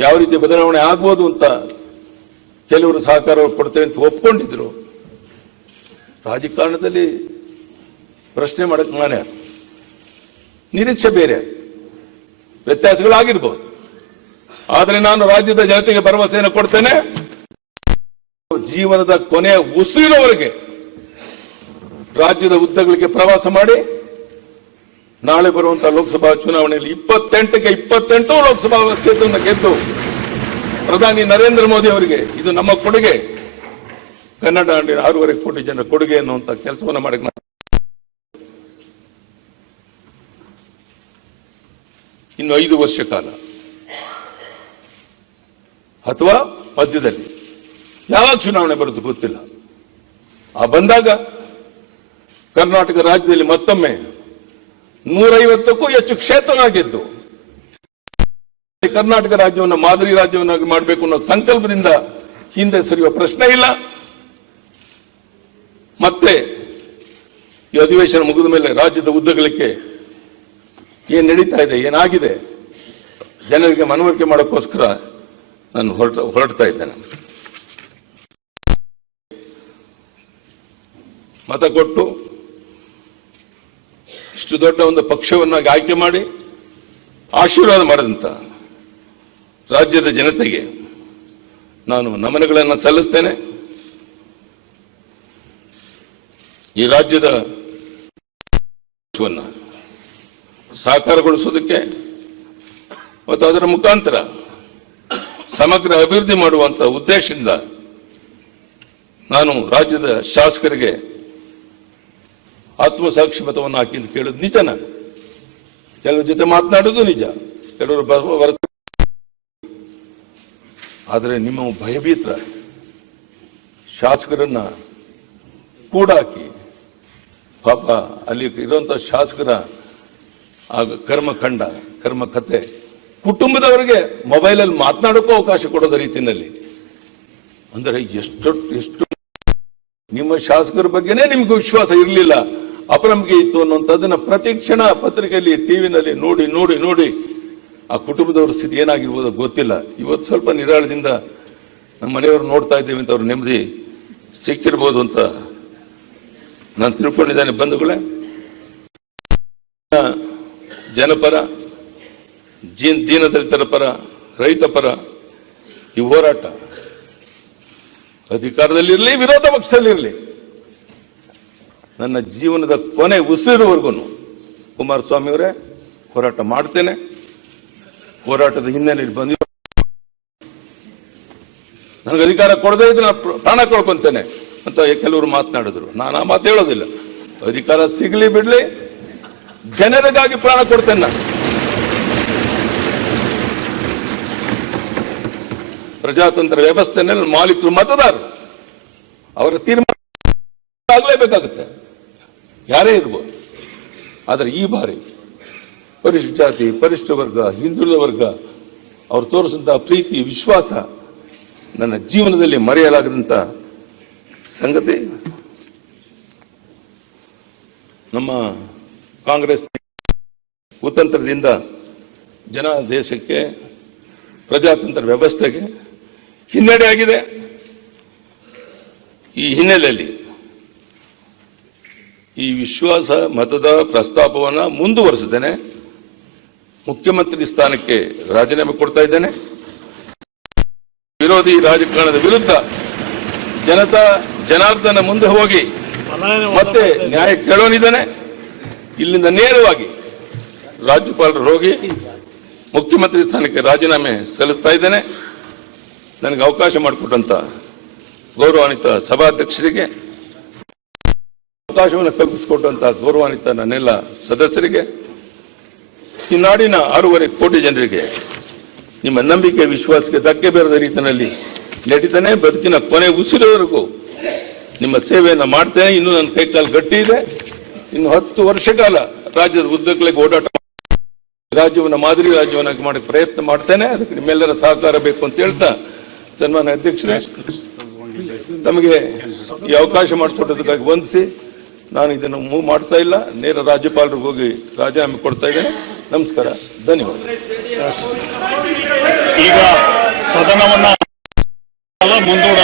ಯಾವ ರೀತಿ ಬದಲಾವಣೆ ಆಗ್ಬೋದು ಅಂತ ಕೆಲವರು ಸಹಕಾರ ಕೊಡ್ತೇವೆ ಅಂತ ಒಪ್ಕೊಂಡಿದ್ರು. ರಾಜಕಾರಣದಲ್ಲಿ ಪ್ರಶ್ನೆ ಮಾಡಕ್ ನಾನೇ ನಿರೀಕ್ಷೆ ಬೇರೆ. ವ್ಯತ್ಯಾಸಗಳಾಗಿರ್ಬೋದು. ಆದರೆ ನಾನು ರಾಜ್ಯದ ಜನತೆಗೆ ಭರವಸೆಯನ್ನು ಕೊಡ್ತೇನೆ. ಜೀವನದ ಕೊನೆಯ ಉಸಿರಿನವರೆಗೆ ರಾಜ್ಯದ ಉದ್ದಗಳಿಗೆ ಪ್ರವಾಸ ಮಾಡಿ ನಾಳೆ ಬರುವಂತಹ ಲೋಕಸಭಾ ಚುನಾವಣೆಯಲ್ಲಿ ಇಪ್ಪತ್ತೆಂಟಕ್ಕೆ ಇಪ್ಪತ್ತೆಂಟು ಲೋಕಸಭಾ ಕ್ಷೇತ್ರವನ್ನು ಗೆದ್ದು ಪ್ರಧಾನಿ ನರೇಂದ್ರ ಮೋದಿ ಅವರಿಗೆ ಇದು ನಮ್ಮ ಕೊಡುಗೆ. ಕನ್ನಡ ನಾಡಿನ ಆರೂವರೆ ಕೋಟಿ ಜನರ ಕೊಡುಗೆ ಅನ್ನುವಂಥ ಕೆಲಸವನ್ನು ಮಾಡಕ್ಕೆ ಇನ್ನು ಐದು ವರ್ಷ ಕಾಲ. ಅಥವಾ ಮಧ್ಯದಲ್ಲಿ. ಯಾವಾಗ ಚುನಾವಣೆ ಬರುತ್ತೆ ಗೊತ್ತಿಲ್ಲ. ಆ ಬಂದಾಗ ಕರ್ನಾಟಕ ರಾಜ್ಯದಲ್ಲಿ ಮತ್ತೊಮ್ಮೆ ನೂರೈವತ್ತಕ್ಕೂ ಹೆಚ್ಚು ಕ್ಷೇತ್ರ ಗೆದ್ದು ಕರ್ನಾಟಕ ರಾಜ್ಯವನ್ನು, ಮಾದರಿ ರಾಜ್ಯವನ್ನಾಗಿ ಮಾಡಬೇಕು ಅನ್ನೋ ಸಂಕಲ್ಪದಿಂದ ಹಿಂದೆ ಸರಿಯುವ ಪ್ರಶ್ನೆ ಇಲ್ಲ. ಮತ್ತೆ ಈ ಅಧಿವೇಶನ ಮುಗಿದ ಮೇಲೆ ರಾಜ್ಯದ ಉದ್ದಗಲಕ್ಕೆ ಏನ್ ನಡೀತಾ ಇದೆ, ಏನಾಗಿದೆ? ಜನರಿಗೆ ಮನವರಿಕೆ ಮಾಡೋಕ್ಕೋಸ್ಕರ ನಾನು ಹೊರಟ, ಹೊರಡ್ತಾ ಇದ್ದೇನೆ. ಮತ ಕೊಟ್ಟು ಇಷ್ಟು ದೊಡ್ಡ ಒಂದು ಪಕ್ಷವನ್ನಾಗಿ ಆಯ್ಕೆ ಮಾಡಿ ಆಶೀರ್ವಾದ ಮಾಡಿದಂತ ರಾಜ್ಯದ ಜನತೆಗೆ ನಾನು ನಮನಗಳನ್ನು ಸಲ್ಲಿಸ್ತೇನೆ. ಈ ರಾಜ್ಯದ ಸಾಕಾರಗೊಳಿಸೋದಕ್ಕೆ ಮತ್ತು ಅದರ ಮುಖಾಂತರ ಸಮಗ್ರ ಅಭಿವೃದ್ಧಿ ಮಾಡುವಂತ ಉದ್ದೇಶದಿಂದ ನಾನು ರಾಜ್ಯದ ಶಾಸಕರಿಗೆ ಆತ್ಮಸಾಕ್ಷಿ ಮತವನ್ನು ಹಾಕಿ ಕೇಳೋದು ನಿಜ ನಾನು. ಕೆಲವ್ರ ಜೊತೆ ಮಾತನಾಡೋದು ನಿಜ. ಕೆಲವರು ಆದರೆ ನಿಮ್ಮ ಭಯಭೀತ ಶಾಸಕರನ್ನ ಕೂಡಾಕಿ ಪಾಪ ಅಲ್ಲಿ ಇರುವಂತಹ ಶಾಸಕರ ಕರ್ಮಖಂಡ ಕರ್ಮ ಕತೆ ಕುಟುಂಬದವರಿಗೆ ಮೊಬೈಲಲ್ಲಿ ಮಾತನಾಡೋಕ್ಕೂ ಅವಕಾಶ ಕೊಡೋದ ರೀತಿಯಲ್ಲಿ. ಅಂದರೆ ಎಷ್ಟು ಎಷ್ಟು ನಿಮ್ಮ ಶಾಸಕರ ಬಗ್ಗೆನೇ ನಿಮ್ಗೆ ವಿಶ್ವಾಸ ಇರಲಿಲ್ಲ. ಅಪನಂಬಿಕೆ ಇತ್ತು ಅನ್ನುವಂಥದ್ದನ್ನ ಪ್ರತಿ ಕ್ಷಣ ಪತ್ರಿಕೆಯಲ್ಲಿ ಟಿವಿನಲ್ಲಿ ನೋಡಿ ನೋಡಿ ನೋಡಿ ಆ ಕುಟುಂಬದವ್ರ ಸ್ಥಿತಿ ಏನಾಗಿರ್ಬೋದು ಗೊತ್ತಿಲ್ಲ. ಇವತ್ತು ಸ್ವಲ್ಪ ನಿರಾಳದಿಂದ ನಮ್ಮ ಮನೆಯವರು ನೋಡ್ತಾ ಇದ್ದೇವೆ ಅಂತ ಅವ್ರ ನೆಮ್ಮದಿ ಸಿಕ್ಕಿರ್ಬೋದು ಅಂತ ನಾನು ತಿಳ್ಕೊಂಡಿದ್ದೇನೆ. ಬಂಧುಗಳೇ, ಜನಪರ, ಜೀನ್ ದೀನದಲಿತರ ಪರ, ರೈತ ಪರ ಈ ಹೋರಾಟ ಅಧಿಕಾರದಲ್ಲಿರಲಿ, ವಿರೋಧ ಪಕ್ಷದಲ್ಲಿರಲಿ. ನನ್ನ ಜೀವನದ ಕೊನೆ ಉಸಿರುವರೆಗೂ ಕುಮಾರಸ್ವಾಮಿ ಅವರೇ ಹೋರಾಟ ಮಾಡ್ತೇನೆ. ಹೋರಾಟದ ಹಿನ್ನೆಲೆಯಲ್ಲಿ ಬಂದಿರೋ ನನಗೆ ಅಧಿಕಾರ ಕೊಡದೇ ಇದ್ರೆ ನಾನು ಪ್ರಾಣ ಕಳ್ಕೊಂತೇನೆ ಅಂತ ಕೆಲವರು ಮಾತನಾಡಿದ್ರು. ನಾನು ಆ ಮಾತು ಹೇಳೋದಿಲ್ಲ. ಅಧಿಕಾರ ಸಿಗಲಿ ಬಿಡ್ಲಿ, ಜನರಿಗಾಗಿ ಪ್ರಾಣ ಕೊಡ್ತೇನೆ ನಾನು. ಪ್ರಜಾತಂತ್ರ ವ್ಯವಸ್ಥೆನಲ್ಲಿ ಮಾಲೀಕರು ಮತದಾರರು. ಅವರ ತೀರ್ಮಾನ ಆಗಲೇಬೇಕಾಗುತ್ತೆ. ಯಾರೇ ಇರ್ಬೋದು. ಆದರೆ ಈ ಬಾರಿ ಪರಿಶಿಷ್ಟ ಜಾತಿ ಪರಿಶಿಷ್ಟ ವರ್ಗ, ಹಿಂದುಳಿದ ವರ್ಗ, ಅವರು ತೋರಿಸಿದಂತಹ ಪ್ರೀತಿ, ವಿಶ್ವಾಸ ನನ್ನ ಜೀವನದಲ್ಲಿ ಮರೆಯಲಾಗದಂತ ಸಂಗತಿ ನಮ್ಮ ಕಾಂಗ್ರೆಸ್ ಕುತಂತ್ರದಿಂದ ಜನ ದೇಶಕ್ಕೆ, ಪ್ರಜಾತಂತ್ರ ವ್ಯವಸ್ಥೆಗೆ ಹಿನ್ನಡೆಯಾಗಿದೆ ಈ ಹಿನ್ನೆಲೆಯಲ್ಲಿ ಈ ವಿಶ್ವಾಸ ಮತದ ಪ್ರಸ್ತಾಪವನ್ನು ಮುಂದುವರೆಸಿದ್ದೇನೆ. ಮುಖ್ಯಮಂತ್ರಿ ಸ್ಥಾನಕ್ಕೆ ರಾಜೀನಾಮೆ ಕೊಡ್ತಾ ಇದ್ದೇನೆ. ವಿರೋಧಿ ರಾಜಕಾರಣದ ವಿರುದ್ಧ ಜನತಾ ಜನಾರ್ದನ ಮುಂದೆ ಹೋಗಿ ಮತ್ತೆ ನ್ಯಾಯ ಕೇಳೋನಿದ್ದಾನೆ. ಇಲ್ಲಿಂದ ನೇರವಾಗಿ ರಾಜ್ಯಪಾಲರು ಹೋಗಿ ಮುಖ್ಯಮಂತ್ರಿ ಸ್ಥಾನಕ್ಕೆ ರಾಜೀನಾಮೆ ಸಲ್ಲಿಸ್ತಾ ಇದ್ದೇನೆ. ನನಗೆ ಅವಕಾಶ ಮಾಡಿಕೊಟ್ಟಂತ ಗೌರವಾನ್ವಿತ ಸಭಾಧ್ಯಕ್ಷರಿಗೆ ಅವಕಾಶವನ್ನು ಕಲ್ಪಿಸಿಕೊಟ್ಟಂತಹ ಗೌರವಾನ್ವಿತ ನನ್ನೆಲ್ಲ ಸದಸ್ಯರಿಗೆ, ಈ ನಾಡಿನ ಆರೂವರೆ ಕೋಟಿ ಜನರಿಗೆ ನಿಮ್ಮ ನಂಬಿಕೆ, ವಿಶ್ವಾಸಕ್ಕೆ ಧಕ್ಕೆ ಬೇರದ ರೀತಿಯಲ್ಲಿ ನಡೀತಾನೆ ಬದುಕಿನ ಕೊನೆ ಉಸಿರೋವರೆಗೂ ನಿಮ್ಮ ಸೇವೆಯನ್ನು ಮಾಡ್ತೇನೆ. ಇನ್ನು ನನ್ನ ಕೈಕಾಲು ಗಟ್ಟಿ ಇದೆ. ಇನ್ನು ಹತ್ತು ವರ್ಷ ಕಾಲ ರಾಜ್ಯದ ಉದ್ದಗಳಿಗೆ ಓಡಾಟ ರಾಜ್ಯವನ್ನು ಮಾದರಿ ರಾಜ್ಯವನ್ನಾಗಿ ಮಾಡಕ್ಕೆ ಪ್ರಯತ್ನ ಮಾಡ್ತೇನೆ. ಅದಕ್ಕೆ ನಿಮ್ಮೆಲ್ಲರ ಸಹಕಾರ ಬೇಕು ಅಂತ ಹೇಳ್ತಾ ಸನ್ಮಾನ ಅಧ್ಯಕ್ಷರೇ ತಮಗೆ ಈ ಅವಕಾಶ ಮಾಡಿಕೊಟ್ಟದಕ್ಕಾಗಿ ವಂದಿಸಿ. ನಾನು ಇದನ್ನು ಮೂವ್ ಮಾಡ್ತಾ ಇಲ್ಲ. ನೇರ ರಾಜ್ಯಪಾಲರಿಗೆ ಹೋಗಿ ರಾಜೀನಾಮೆ ಕೊಡ್ತಾ ಇದ್ದೇನೆ. ನಮಸ್ಕಾರ. ಧನ್ಯವಾದ. ಈಗ ಸದನವನ್ನ ಮುಂದೂಡ